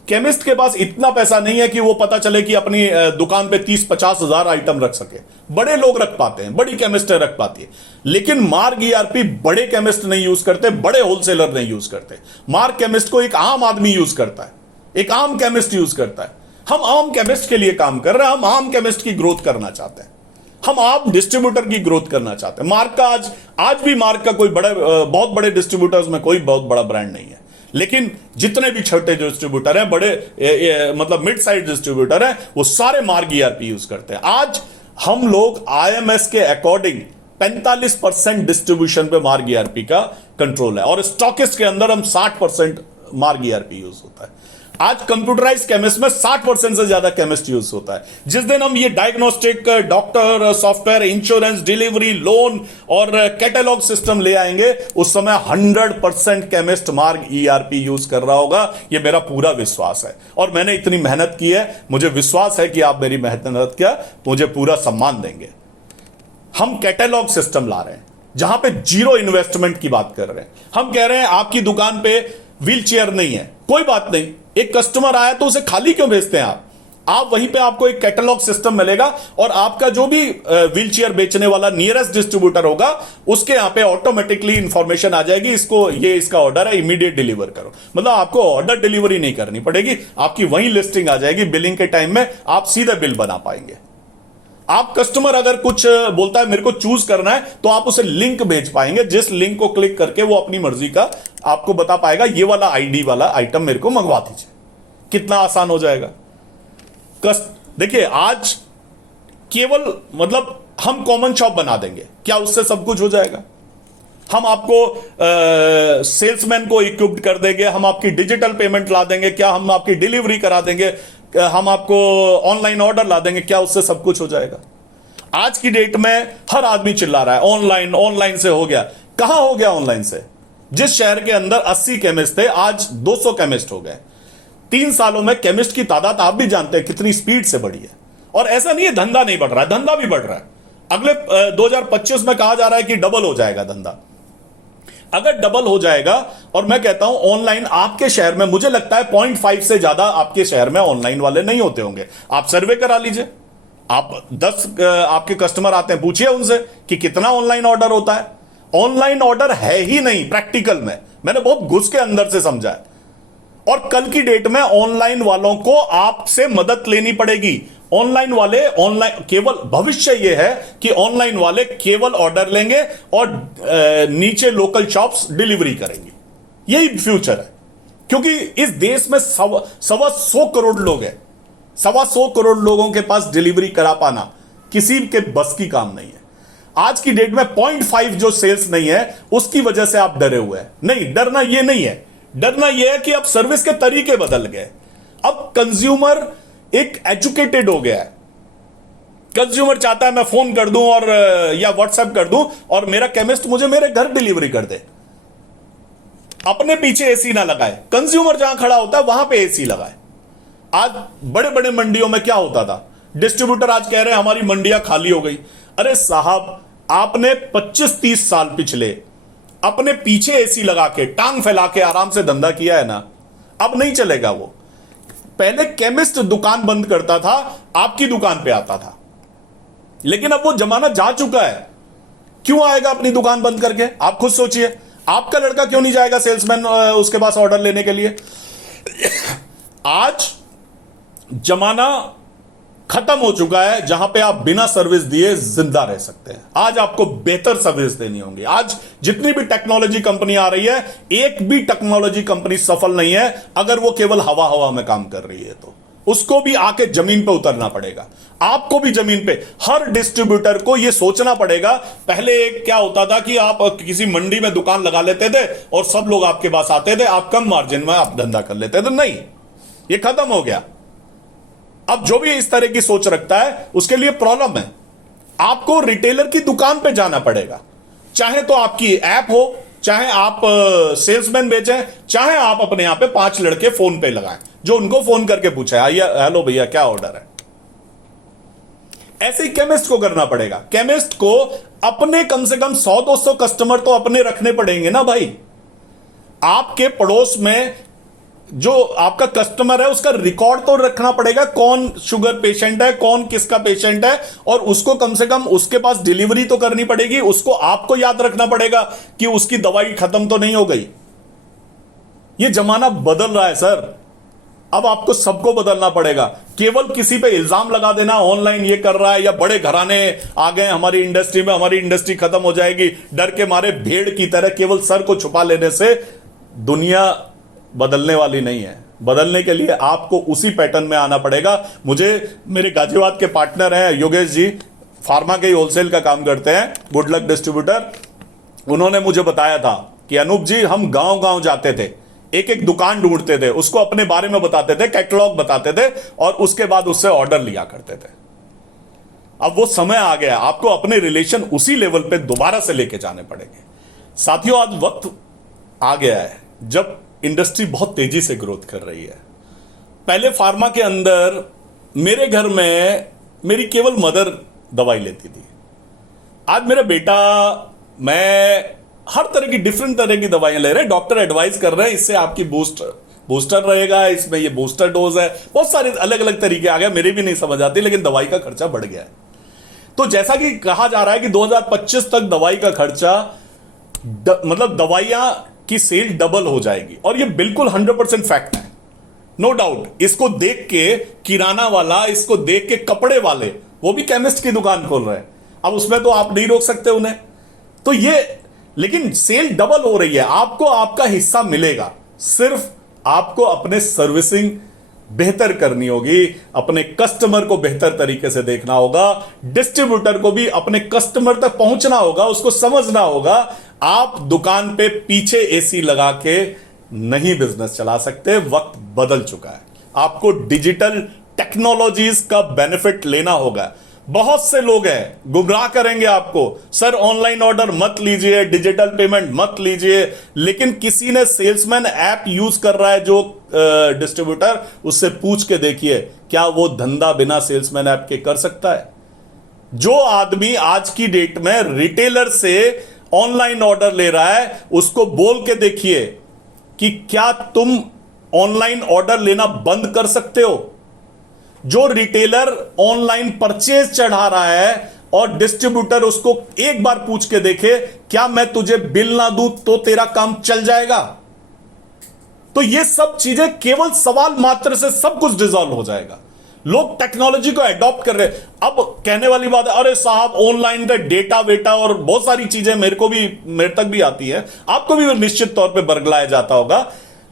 केमिस्ट के पास इतना पैसा नहीं है कि वो पता चले कि अपनी दुकान पे 30-50 हजार आइटम रख सके। बड़े लोग रख पाते हैं, बड़ी केमिस्ट रख पाती है, लेकिन मार्ग ईआरपी बड़े केमिस्ट नहीं यूज करते, बड़े होलसेलर नहीं यूज करते। मार्ग केमिस्ट को एक आम आदमी यूज करता है, एक आम केमिस्ट यूज करता है। हम आम केमिस्ट के लिए काम कर रहे हैं, हम आम केमिस्ट की ग्रोथ करना चाहते हैं, हम आम डिस्ट्रीब्यूटर की ग्रोथ करना चाहते हैं। मार्क का आज भी मार्क का कोई बड़े, बहुत बड़े डिस्ट्रीब्यूटर्स में कोई बहुत बड़ा ब्रांड नहीं है, लेकिन जितने भी छोटे डिस्ट्रीब्यूटर हैं, बड़े मतलब मिड साइज डिस्ट्रीब्यूटर हैं, वो सारे मार्क ईआरपी यूज करते हैं। आज हम लोग आईएमएस के अकॉर्डिंग 45% डिस्ट्रीब्यूशन पे मार्क ईआरपी का कंट्रोल है, और स्टॉकिस्ट के अंदर हम 60% मार्क ईआरपी यूज होता है। आज कंप्यूटराइज केमिस्ट में 60% से ज्यादा केमिस्ट यूज होता है। जिस दिन हम ये diagnostic, doctor, software, insurance, delivery, loan और कैटलॉग सिस्टम ले आएंगे, उस समय 100% केमिस्ट मार्ग ईआरपी यूज कर रहा होगा। ये मेरा पूरा विश्वास है, और मैंने इतनी मेहनत की है, मुझे विश्वास है कि आप मेरी मेहनत का मुझे पूरा सम्मान देंगे। हम कैटलॉग सिस्टम ला रहे हैं जहां पे जीरो इन्वेस्टमेंट की बात कर रहे हैं। हम कह रहे हैं आपकी दुकान पे व्हील चेयर नहीं है, कोई बात नहीं, एक कस्टमर आया तो उसे खाली क्यों भेजते हैं आप वहीं पे आपको एक कैटलॉग सिस्टम मिलेगा, और आपका जो भी व्हील चेयर बेचने वाला नियरेस्ट डिस्ट्रीब्यूटर होगा, उसके यहां पे ऑटोमेटिकली इंफॉर्मेशन आ जाएगी, इसको, ये इसका ऑर्डर है, इमीडिएट डिलीवर करो। मतलब आपको ऑर्डर डिलीवरी नहीं करनी पड़ेगी, आपकी वहीं लिस्टिंग आ जाएगी, बिलिंग के टाइम में आप सीधे बिल बना पाएंगे। आप कस्टमर अगर कुछ बोलता है मेरे को चूज करना है, तो आप उसे लिंक भेज पाएंगे, जिस लिंक को क्लिक करके वो अपनी मर्जी का आपको बता पाएगा ये वाला आईडी वाला आइटम मेरे को मंगवा दीजिए। कितना आसान हो जाएगा। देखिए आज केवल मतलब हम कॉमन शॉप बना देंगे, क्या उससे सब कुछ हो जाएगा? हम आपको सेल्समैन को इक्विप्ड कर देंगे, हम आपकी डिजिटल पेमेंट ला देंगे, क्या हम आपकी डिलीवरी करा देंगे, हम आपको ऑनलाइन ऑर्डर ला देंगे, क्या उससे सब कुछ हो जाएगा? आज की डेट में हर आदमी चिल्ला रहा है ऑनलाइन, ऑनलाइन से हो गया। कहां हो गया ऑनलाइन से? जिस शहर के अंदर 80 केमिस्ट थे, आज 200 केमिस्ट हो गए। 3 सालों में केमिस्ट की तादाद आप भी जानते हैं कितनी स्पीड से बढ़ी है। और ऐसा नहीं है धंधा नहीं बढ़ रहा है, धंधा भी बढ़ रहा है। अगले 2025 में कहा जा रहा है कि डबल हो जाएगा धंधा। अगर डबल हो जाएगा, और मैं कहता हूं ऑनलाइन आपके शहर में मुझे लगता है 0.5 से ज्यादा आपके शहर में ऑनलाइन वाले नहीं होते होंगे। आप सर्वे करा लीजिए, आप 10 आपके कस्टमर आते हैं, पूछिए उनसे कि कितना ऑनलाइन ऑर्डर होता है। ऑनलाइन ऑर्डर है ही नहीं प्रैक्टिकल में, मैंने बहुत घुस के अंदर से समझा है। और कल की डेट में ऑनलाइन वालों को आपसे मदद लेनी पड़ेगी। ऑनलाइन वाले ऑनलाइन केवल भविष्य यह है कि ऑनलाइन वाले केवल ऑर्डर लेंगे और नीचे लोकल शॉप्स डिलीवरी करेंगे। यही फ्यूचर है, क्योंकि इस देश में 125 करोड़ लोग हैं। 125 करोड़ लोगों के पास डिलीवरी करा पाना किसी के बस की काम नहीं है। आज की डेट में 0.5 जो सेल्स नहीं है, उसकी वजह से आप डरे हुए हैं। नहीं, डरना यह नहीं है, डरना यह है कि अब सर्विस के तरीके बदल गए। अब कंज्यूमर एक एजुकेटेड हो गया है। कंज्यूमर चाहता है मैं फोन कर दूं और या व्हाट्सएप कर दूं और मेरा केमिस्ट मुझे मेरे घर डिलीवरी कर दे, अपने पीछे एसी ना लगाए। कंज्यूमर जहां खड़ा होता है वहां पे एसी लगाए। आज बड़े बड़े मंडियों में क्या होता था, डिस्ट्रीब्यूटर आज कह रहे हैं हमारी मंडियां खाली हो गई। अरे साहब, आपने 25-30 साल पिछले अपने पीछे एसी लगा के टांग फैला के आराम से धंधा किया है ना, अब नहीं चलेगा वो। पहले केमिस्ट दुकान बंद करता था, आपकी दुकान पे आता था, लेकिन अब वो जमाना जा चुका है। क्यों आएगा अपनी दुकान बंद करके? आप खुद सोचिए, आपका लड़का क्यों नहीं जाएगा सेल्समैन उसके पास ऑर्डर लेने के लिए? आज जमाना खत्म हो चुका है जहां पे आप बिना सर्विस दिए जिंदा रह सकते हैं। आज आपको बेहतर सर्विस देनी होगी। आज जितनी भी टेक्नोलॉजी कंपनी आ रही है, एक भी टेक्नोलॉजी कंपनी सफल नहीं है अगर वो केवल हवा हवा में काम कर रही है। तो उसको भी आके जमीन पे उतरना पड़ेगा, आपको भी जमीन पे। हर डिस्ट्रीब्यूटर को यह सोचना पड़ेगा। पहले एक क्या होता था कि आप किसी मंडी में दुकान लगा लेते थे और सब लोग आपके पास आते थे, आप कम मार्जिन में आप धंधा कर लेते थे। नहीं, ये खत्म हो गया। अब जो भी इस तरह की सोच रखता है उसके लिए प्रॉब्लम है। आपको रिटेलर की दुकान पे जाना पड़ेगा, चाहे तो आपकी ऐप हो, चाहे आप सेल्समैन बेचें, चाहे आप अपने यहां पे 5 लड़के फोन पे लगाएं जो उनको फोन करके पूछे आइए हेलो भैया क्या ऑर्डर है। ऐसे ही केमिस्ट को करना पड़ेगा। केमिस्ट को अपने कम से कम 100-200 कस्टमर तो अपने रखने पड़ेंगे ना भाई। आपके पड़ोस में जो आपका कस्टमर है उसका रिकॉर्ड तो रखना पड़ेगा, कौन शुगर पेशेंट है, कौन किसका पेशेंट है, और उसको कम से कम उसके पास डिलीवरी तो करनी पड़ेगी। उसको आपको याद रखना पड़ेगा कि उसकी दवाई खत्म तो नहीं हो गई। यह जमाना बदल रहा है सर, अब आपको सबको बदलना पड़ेगा। केवल किसी पे इल्जाम लगा देना ऑनलाइन ये कर रहा है या बड़े घराने आ गए हमारी इंडस्ट्री में, हमारी इंडस्ट्री खत्म हो जाएगी, डर के मारे भेड़ की तरह केवल सर को छुपा लेने से दुनिया बदलने वाली नहीं है। बदलने के लिए आपको उसी पैटर्न में आना पड़ेगा। मुझे मेरे गाजियाबाद के पार्टनर हैं योगेश जी, फार्मा के होलसेल का काम करते हैं, गुड लक डिस्ट्रीब्यूटर। उन्होंने मुझे बताया था कि अनूप जी हम गांव गांव जाते थे, एक एक दुकान ढूंढते थे, उसको अपने बारे में बताते थे, कैटलॉग बताते थे और उसके बाद उससे ऑर्डर लिया करते थे। अब वो समय आ गया, आपको अपने रिलेशन उसी लेवल पे दोबारा से लेके जाने पड़ेंगे। साथियों, आज वक्त आ गया है जब इंडस्ट्री बहुत तेजी से ग्रोथ कर रही है। पहले फार्मा के अंदर मेरे घर में मेरी केवल मदर दवाई लेती थी। आज मेरा बेटा, मैं हर तरह की डिफरेंट तरह की दवाइयां ले रहे हैं। डॉक्टर एडवाइस कर रहे हैं इससे आपकी बूस्टर रहेगा, इसमें ये बूस्टर डोज है, बहुत सारे अलग अलग तरीके आ गए, मेरे भी नहीं समझ आती, लेकिन दवाई का खर्चा बढ़ गया है। तो जैसा कि कहा जा रहा है कि 2025 तक दवाई का खर्चा मतलब दवाइयां की सेल डबल हो जाएगी, और ये बिल्कुल 100% फैक्ट है, नो डाउट। इसको देख के किराना वाला, इसको देख के कपड़े वाले वो भी केमिस्ट की दुकान खोल रहे हैं। अब उसमें तो आप नहीं रोक सकते उन्हें। तो ये, लेकिन सेल डबल हो रही है, आपको आपका हिस्सा मिलेगा। सिर्फ आपको अपने सर्विसिंग बेहतर करनी होगी, अपने कस्टमर को बेहतर तरीके से देखना होगा, डिस्ट्रीब्यूटर को भी अपने कस्टमर तक पहुंचना होगा, उसको समझना होगा। आप दुकान पे पीछे एसी लगा के नहीं बिजनेस चला सकते, वक्त बदल चुका है। आपको डिजिटल टेक्नोलॉजीज का बेनिफिट लेना होगा। बहुत से लोग हैं गुमराह करेंगे आपको, सर ऑनलाइन ऑर्डर मत लीजिए, डिजिटल पेमेंट मत लीजिए, लेकिन किसी ने सेल्समैन ऐप यूज कर रहा है जो डिस्ट्रीब्यूटर, उससे पूछ के देखिए क्या वो धंधा बिना सेल्समैन ऐप के कर सकता है। जो आदमी आज की डेट में रिटेलर से ऑनलाइन ऑर्डर ले रहा है, उसको बोल के देखिए कि क्या तुम ऑनलाइन ऑर्डर लेना बंद कर सकते हो। जो रिटेलर ऑनलाइन परचेज चढ़ा रहा है और डिस्ट्रीब्यूटर उसको एक बार पूछ के देखे, क्या मैं तुझे बिल ना दूं तो तेरा काम चल जाएगा। तो ये सब चीजें केवल सवाल मात्र से सब कुछ डिसॉल्व हो जाएगा। लोग टेक्नोलॉजी को एडॉप्ट कर रहे हैं। अब कहने वाली बात है, अरे साहब ऑनलाइन का डेटा वेटा और बहुत सारी चीजें मेरे तक भी आती है, आपको भी निश्चित तौर पे बरगलाया जाता होगा।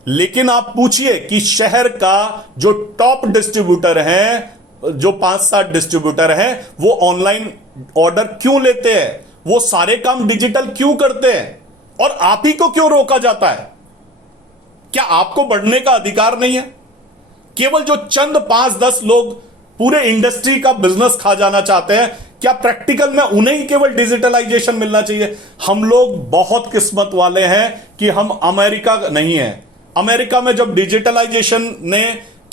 लेकिन आप पूछिए कि शहर का जो टॉप डिस्ट्रीब्यूटर हैं, जो 5-7 डिस्ट्रीब्यूटर हैं, वो ऑनलाइन ऑर्डर क्यों लेते हैं, वो सारे काम डिजिटल क्यों करते हैं, और आप ही को क्यों रोका जाता है। क्या आपको बढ़ने का अधिकार नहीं है। केवल जो चंद 5-10 लोग पूरे इंडस्ट्री का बिजनेस खा जाना चाहते हैं, क्या प्रैक्टिकल में उन्हें ही केवल डिजिटलाइजेशन मिलना चाहिए। हम लोग बहुत किस्मत वाले हैं कि हम अमेरिका नहीं है। अमेरिका में जब डिजिटलाइजेशन ने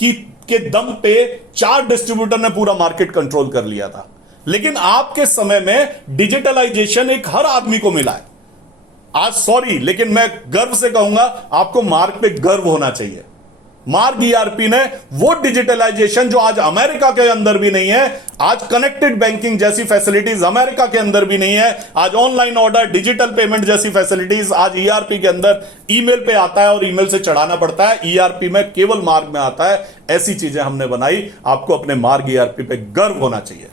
के दम पे 4 डिस्ट्रीब्यूटर ने पूरा मार्केट कंट्रोल कर लिया था, लेकिन आपके समय में डिजिटलाइजेशन एक हर आदमी को मिला है। आज सॉरी, लेकिन मैं गर्व से कहूंगा, आपको मार्क पे गर्व होना चाहिए। मार्क ईआरपी ने वो डिजिटलाइजेशन जो आज अमेरिका के अंदर भी नहीं है, आज कनेक्टेड बैंकिंग जैसी फैसिलिटीज अमेरिका के अंदर भी नहीं है, आज ऑनलाइन ऑर्डर डिजिटल पेमेंट जैसी फैसिलिटीज आज ईआरपी के अंदर ईमेल पे आता है और ईमेल से चढ़ाना पड़ता है, ईआरपी में केवल मार्क में आता है। ऐसी चीजें हमने बनाई। आपको अपने मार्क ईआरपी पे गर्व होना चाहिए।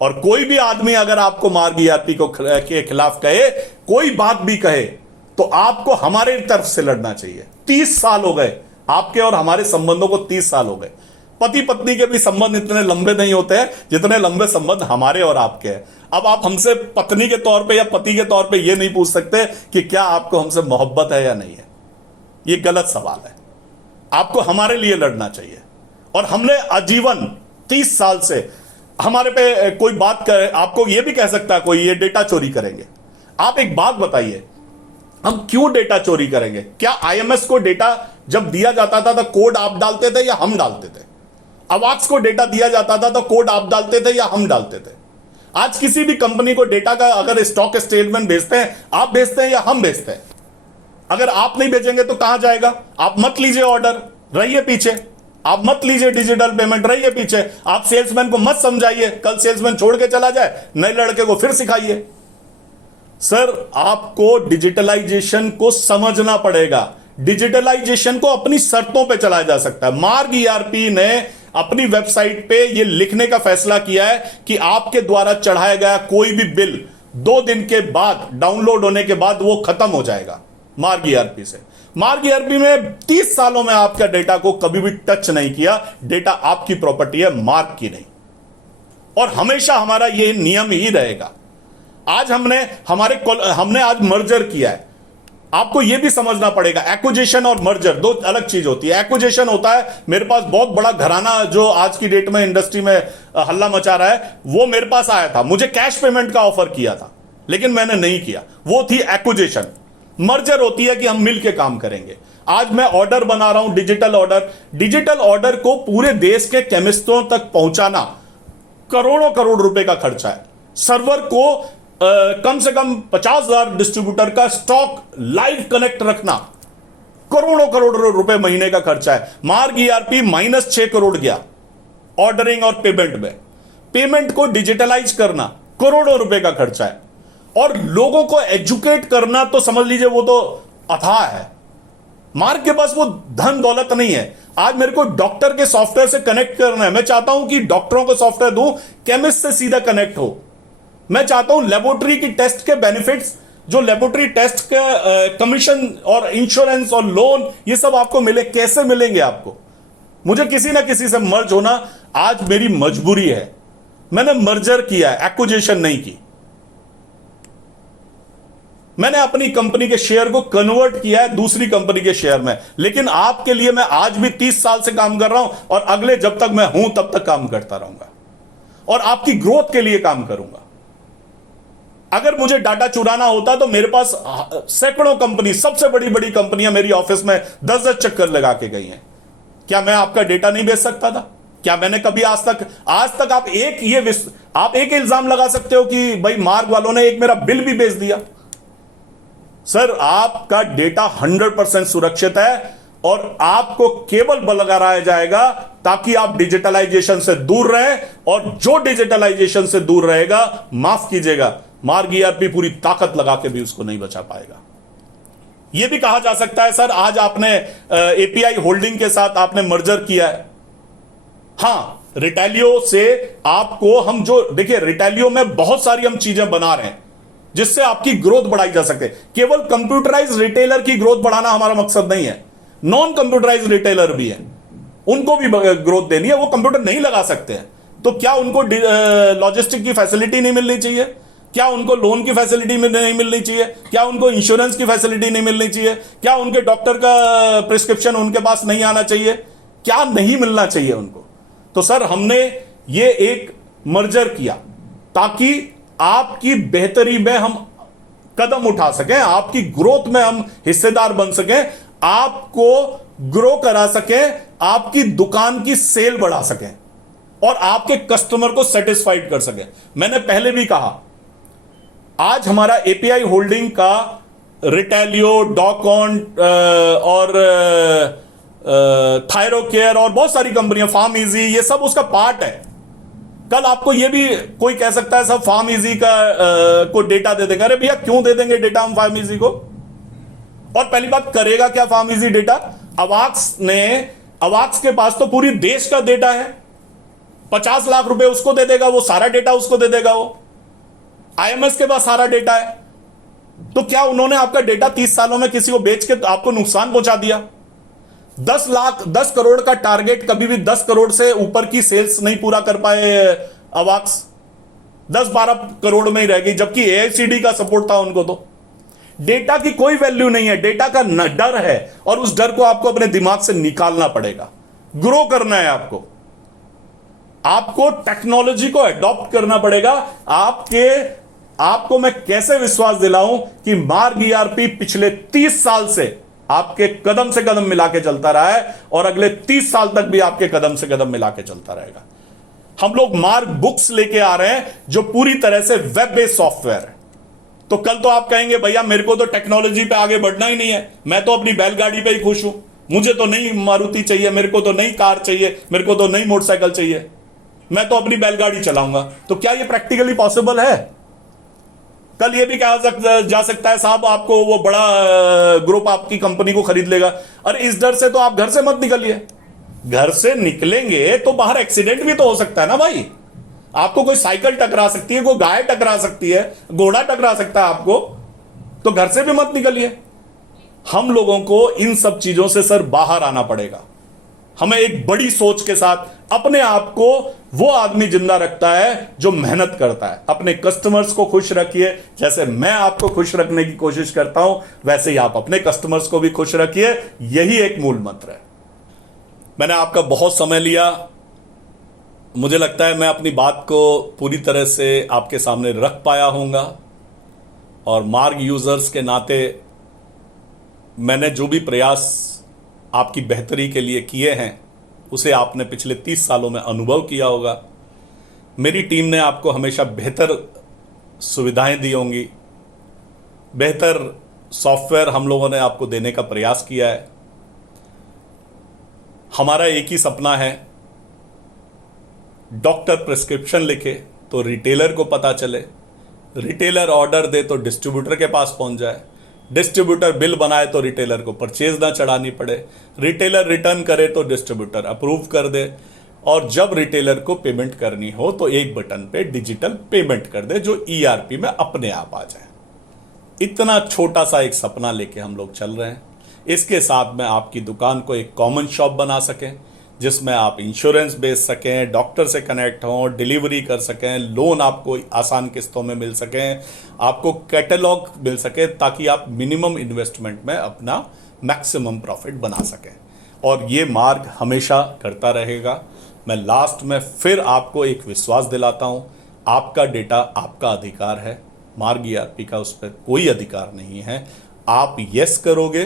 और कोई भी आदमी अगर आपको मार्क ईआरपी के खिलाफ कहे, कोई बात भी कहे, तो आपको हमारे तरफ से लड़ना चाहिए। 30 साल हो गए आपके और हमारे संबंधों को, 30 साल हो गए। पति पत्नी के भी संबंध इतने लंबे नहीं होते हैं जितने लंबे संबंध हमारे और आपके हैं। अब आप हमसे पत्नी के तौर पे या पति के तौर पे ये नहीं पूछ सकते कि क्या आपको हमसे मोहब्बत है या नहीं है। ये गलत सवाल है। आपको हमारे लिए लड़ना चाहिए। और हमने आजीवन 30 साल से हमारे पे कोई बात करे, आपको ये भी कह सकता है कोई ये डेटा चोरी करेंगे। आप एक बात बताइए, हम क्यों डेटा चोरी करेंगे। क्या आईएमएस को डेटा जब दिया जाता था तो कोड आप डालते थे या हम डालते थे। अवाक्स को डेटा दिया जाता था तो कोड आप डालते थे या हम डालते थे। आज किसी भी कंपनी को डेटा का अगर स्टॉक स्टेटमेंट भेजते हैं, आप भेजते हैं या हम भेजते हैं। अगर आप नहीं भेजेंगे तो कहां जाएगा। आप मत लीजिए ऑर्डर, रहिए पीछे। आप मत लीजिए डिजिटल पेमेंट, रहिए पीछे। आप सेल्समैन को मत समझाइए, कल सेल्समैन छोड़ के चला जाए, नए लड़के को फिर सिखाइए। सर, आपको डिजिटलाइजेशन को समझना पड़ेगा। डिजिटलाइजेशन को अपनी शर्तों पे चलाया जा सकता है। मार्क ईआरपी ने अपनी वेबसाइट पे यह लिखने का फैसला किया है कि आपके द्वारा चढ़ाया गया कोई भी बिल 2 दिन के बाद, डाउनलोड होने के बाद वो खत्म हो जाएगा मार्क ईआरपी से। मार्क ईआरपी में 30 सालों में आपका डेटा को कभी भी टच नहीं किया। डेटा आपकी प्रॉपर्टी है, मार्क की नहीं। और हमेशा हमारा यह नियम ही रहेगा। आज हमने आज मर्जर किया है। आपको यह भी समझना पड़ेगा, एक्विजिशन और मर्जर 2 अलग चीज होती है। एक्विजिशन होता है, मेरे पास बहुत बड़ा घराना जो आज की डेट में इंडस्ट्री में हल्ला मचा रहा है, वो मेरे पास आया था, मुझे कैश पेमेंट का ऑफर किया था, लेकिन मैंने नहीं किया। वो थी एक्विजिशन। मर्जर होती है कि हम मिलकर काम करेंगे। आज मैं ऑर्डर बना रहा हूं, डिजिटल ऑर्डर को पूरे देश के केमिस्टों तक पहुंचाना करोड़ों करोड़ रुपए का खर्चा है। सर्वर को कम से कम 50,000 डिस्ट्रीब्यूटर का स्टॉक लाइव कनेक्ट रखना करोड़ों करोड़ रुपए महीने का खर्चा है। मार्क ईआरपी -6 करोड़ गया ऑर्डरिंग और पेमेंट में। पेमेंट को डिजिटलाइज करना करोड़ों रुपए का खर्चा है। और लोगों को एजुकेट करना तो समझ लीजिए वो तो अथाह है। मार्ग के पास वो धन दौलत नहीं है। आज मेरे को डॉक्टर के सॉफ्टवेयर से कनेक्ट करना है, मैं चाहता हूं कि डॉक्टरों को सॉफ्टवेयर दूं, केमिस्ट से सीधा कनेक्ट हो। मैं चाहता हूं लेबोरेटरी की टेस्ट के बेनिफिट्स, जो लेबोरेटरी टेस्ट के कमीशन और इंश्योरेंस और लोन, ये सब आपको मिले। कैसे मिलेंगे आपको? मुझे किसी ना किसी से मर्ज होना आज मेरी मजबूरी है। मैंने मर्जर किया है, एक्विजिशन नहीं की। मैंने अपनी कंपनी के शेयर को कन्वर्ट किया है दूसरी कंपनी के शेयर में। लेकिन आपके लिए मैं आज भी 30 साल से काम कर रहा हूं और अगले जब तक मैं हूं तब तक काम करता रहूंगा और आपकी ग्रोथ के लिए काम करूंगा। अगर मुझे डाटा चुराना होता तो मेरे पास सैकड़ों कंपनी, सबसे बड़ी बड़ी कंपनियां मेरी ऑफिस में 10-10 चक्कर लगा के गई हैं। क्या मैं आपका डेटा नहीं बेच सकता था? क्या मैंने कभी आज तक आप एक इल्जाम लगा सकते हो कि भाई मार्ग वालों ने एक मेरा बिल भी बेच दिया? सर, आपका डेटा 100% सुरक्षित है और आपको केवल लगाया जाएगा ताकि आप डिजिटलाइजेशन से दूर रहें, और जो डिजिटलाइजेशन से दूर रहेगा, माफ कीजिएगा, मार्ग ईआरपी पूरी ताकत लगा के भी उसको नहीं बचा पाएगा। यह भी कहा जा सकता है सर, आज आपने एपीआई होल्डिंग के साथ आपने मर्जर किया है। हां, रिटेलियो से आपको हम जो देखिए, रिटेलियो में बहुत सारी हम चीजें बना रहे हैं जिससे आपकी ग्रोथ बढ़ाई जा सके। केवल कंप्यूटराइज रिटेलर की ग्रोथ बढ़ाना हमारा मकसद नहीं है, नॉन कंप्यूटराइज रिटेलर भी है, उनको भी ग्रोथ देनी है। वो कंप्यूटर नहीं लगा सकते हैं तो क्या उनको लॉजिस्टिक की फैसिलिटी नहीं मिलनी चाहिए? क्या उनको लोन की फैसिलिटी नहीं मिलनी चाहिए? क्या उनको इंश्योरेंस की फैसिलिटी नहीं मिलनी चाहिए? क्या उनके डॉक्टर का प्रिस्क्रिप्शन उनके पास नहीं आना चाहिए? क्या नहीं मिलना चाहिए उनको? तो सर, हमने ये एक मर्जर किया ताकि आपकी बेहतरी में हम कदम उठा सकें, आपकी ग्रोथ में हम हिस्सेदार बन सकें, आपको ग्रो करा सकें, आपकी दुकान की सेल बढ़ा सकें और आपके कस्टमर को सेटिस्फाइड कर सकें। मैंने पहले भी कहा, आज हमारा एपीआई होल्डिंग का रिटेलियो, डॉकॉन और थायरोकेयर और बहुत सारी कंपनियां, फार्म इजी, ये सब उसका पार्ट है। कल आपको ये भी कोई कह सकता है सब फार्म इजी का को डेटा दे देंगे। अरे भैया, क्यों दे देंगे डेटा हम फार्म इजी को? और पहली बात, करेगा क्या फार्म इजी डेटा? अवाक्स के पास तो पूरी देश का डेटा है। 50 लाख रुपए उसको दे देगा, वो सारा डेटा उसको दे देगा। वो आईएमएस के पास सारा डेटा है। तो क्या उन्होंने आपका डेटा 30 सालों में किसी को बेच के आपको नुकसान पहुंचा दिया? 10 करोड़ का टारगेट, कभी भी 10 करोड़ से ऊपर की सेल्स नहीं पूरा कर पाए अवाक्स, 10-12 करोड़ में ही रह गई, जबकि एआईसीडी का सपोर्ट था उनको। तो डेटा की कोई वैल्यू नहीं है, डेटा का डर है और उस डर को आपको अपने दिमाग से निकालना पड़ेगा। ग्रो करना है आपको टेक्नोलॉजी को अडॉप्ट करना पड़ेगा। आपको मैं कैसे विश्वास दिलाऊं कि मार्ग ईआरपी पिछले 30 साल से आपके कदम से कदम मिला के चलता रहा है और अगले 30 साल तक भी आपके कदम से कदम मिला के चलता रहेगा। हम लोग मार्ग बुक्स लेके आ रहे हैं जो पूरी तरह से वेब बेस्ड सॉफ्टवेयर है। तो कल तो आप कहेंगे, भैया मेरे को तो टेक्नोलॉजी पे आगे बढ़ना ही नहीं है, मैं तो अपनी बैलगाड़ी पे ही खुश हूं, मुझे तो नई मारुति चाहिए, मेरे को तो नई कार चाहिए, मेरे को तो नई मोटरसाइकिल चाहिए, मैं तो अपनी बैलगाड़ी चलाऊंगा। तो क्या यह प्रैक्टिकली पॉसिबल है? कल ये भी कहा जा सकता है, साहब आपको वो बड़ा ग्रुप आपकी कंपनी को खरीद लेगा। अरे इस डर से तो आप घर से मत निकलिए। घर से निकलेंगे तो बाहर एक्सीडेंट भी तो हो सकता है ना भाई। आपको कोई साइकिल टकरा सकती है, कोई गाय टकरा सकती है, घोड़ा टकरा सकता है आपको, तो घर से भी मत निकलिए। हम लोगों को इन सब चीजों से सर बाहर आना पड़ेगा। हमें एक बड़ी सोच के साथ अपने आप को वो आदमी जिंदा रखता है जो मेहनत करता है। अपने कस्टमर्स को खुश रखिए, जैसे मैं आपको खुश रखने की कोशिश करता हूं वैसे ही आप अपने कस्टमर्स को भी खुश रखिए। यही एक मूल मंत्र है। मैंने आपका बहुत समय लिया, मुझे लगता है मैं अपनी बात को पूरी तरह से आपके सामने रख पाया होऊंगा और मार्ग यूजर्स के नाते मैंने जो भी प्रयास आपकी बेहतरी के लिए किए हैं उसे आपने पिछले 30 सालों में अनुभव किया होगा। मेरी टीम ने आपको हमेशा बेहतर सुविधाएं दी होंगी, बेहतर सॉफ्टवेयर हम लोगों ने आपको देने का प्रयास किया है। हमारा एक ही सपना है, डॉक्टर प्रिस्क्रिप्शन लिखे तो रिटेलर को पता चले, रिटेलर ऑर्डर दे तो डिस्ट्रीब्यूटर के पास पहुंच जाए, डिस्ट्रीब्यूटर बिल बनाए तो रिटेलर को परचेज ना चढ़ानी पड़े, रिटेलर रिटर्न करे तो डिस्ट्रीब्यूटर अप्रूव कर दे, और जब रिटेलर को पेमेंट करनी हो तो एक बटन पे डिजिटल पेमेंट कर दे जो ईआरपी में अपने आप आ जाए। इतना छोटा सा एक सपना लेके हम लोग चल रहे हैं। इसके साथ में आपकी दुकान को एक कॉमन शॉप बना सकें जिसमें आप इंश्योरेंस बेच सकें, डॉक्टर से कनेक्ट हों, डिलीवरी कर सकें, लोन आपको आसान किस्तों में मिल सकें, आपको कैटलॉग मिल सके ताकि आप मिनिमम इन्वेस्टमेंट में अपना मैक्सिमम प्रॉफिट बना सकें। और ये मार्ग हमेशा करता रहेगा। मैं लास्ट में फिर आपको एक विश्वास दिलाता हूं, आपका डेटा आपका अधिकार है, मार्ग ईआरपी का उस पर कोई अधिकार नहीं है। आप यस करोगे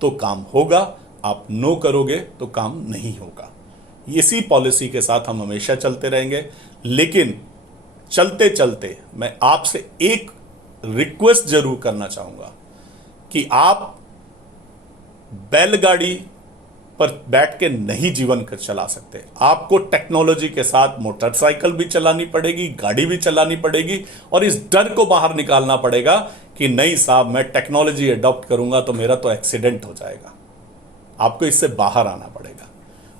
तो काम होगा, आप नो करोगे तो काम नहीं होगा। इसी पॉलिसी के साथ हम हमेशा चलते रहेंगे। लेकिन चलते चलते मैं आपसे एक रिक्वेस्ट जरूर करना चाहूंगा कि आप बैलगाड़ी पर बैठ के नहीं जीवन कर चला सकते। आपको टेक्नोलॉजी के साथ मोटरसाइकिल भी चलानी पड़ेगी, गाड़ी भी चलानी पड़ेगी, और इस डर को बाहर निकालना पड़ेगा कि नहीं साहब मैं टेक्नोलॉजी अडॉप्ट करूंगा तो मेरा तो एक्सीडेंट हो जाएगा। आपको इससे बाहर आना पड़ेगा।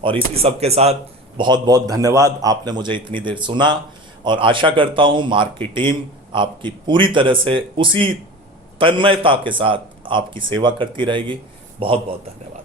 और इसी सब के साथ बहुत बहुत धन्यवाद, आपने मुझे इतनी देर सुना, और आशा करता हूं मार्ग की टीम आपकी पूरी तरह से उसी तन्मयता के साथ आपकी सेवा करती रहेगी। बहुत बहुत धन्यवाद।